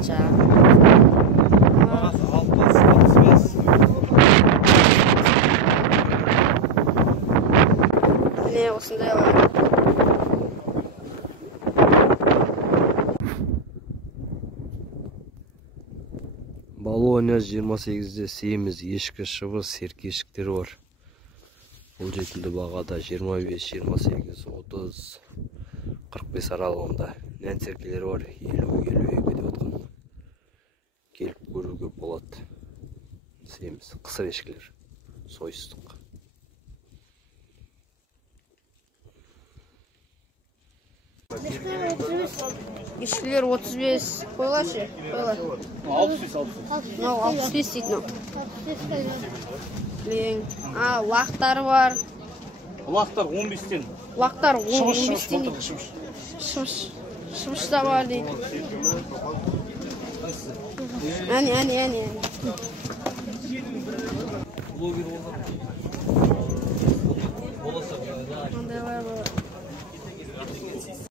Қанша? Бағасы 65. Міне осындай бар. Болония 28-де семіз ешкі шыбы серкешіктері бар. Бұл жетілді бағада 25, 28, 30, 45 аралығында. Нән серкелері бар 50-52 деп отқан. Келіп көруге болады. Семіз қысыр ешкілер. Сойыстық. Ешкілер 35 қойлашы. Қойла. 65. Мынау 65 дейді. Лақтары бар. Лақтар 15-тен. Лақтар 15-тен. Шымыш та бар дейді. Әне. Блогер